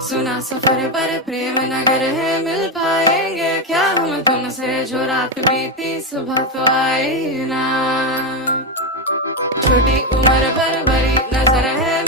सुना सफर पर प्रेम नगर है, मिल पाएंगे क्या हम तुमसे, जो रात बीती सुबह तो आई ना। छोटी उम्र पर बड़ी नजर है,